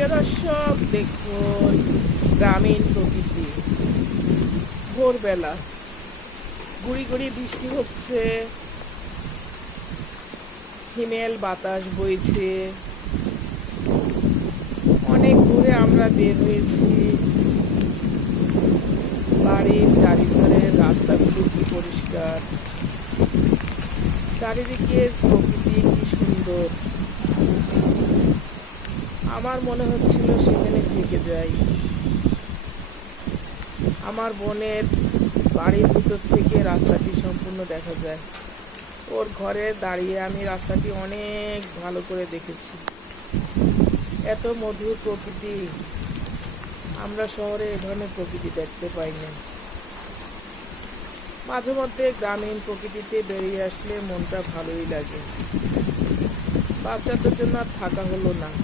প্রিয় দর্শক, দেখুন গ্রামীণ প্রকৃতি। ভোরবেলা গুড়ি গুড়ি বৃষ্টি হচ্ছে, হিমেল বাতাস বইছে। অনেক দূরে আমরা বের হয়েছি। বাড়ির চারিধারের রাস্তাগুলো কি পরিষ্কার, চারিদিকে প্রকৃতি কি সুন্দর। আমার মনে হচ্ছিল সেখানে থেকে যাই। আমার বোনের বাড়ির ভিতর থেকে রাস্তাটি সম্পূর্ণ দেখা যায়। ওর ঘরে দাঁড়িয়ে আমি রাস্তাটি অনেক ভালো করে দেখেছি। এত মধুর প্রকৃতি, আমরা শহরে এ ধরনের প্রকৃতি দেখতে পাই না। মাঝে মধ্যে গ্রামীণ প্রকৃতিতে বেরিয়ে আসলে মনটা ভালোই লাগে। বাচ্চাদের জন্য আর থাকা হলো না।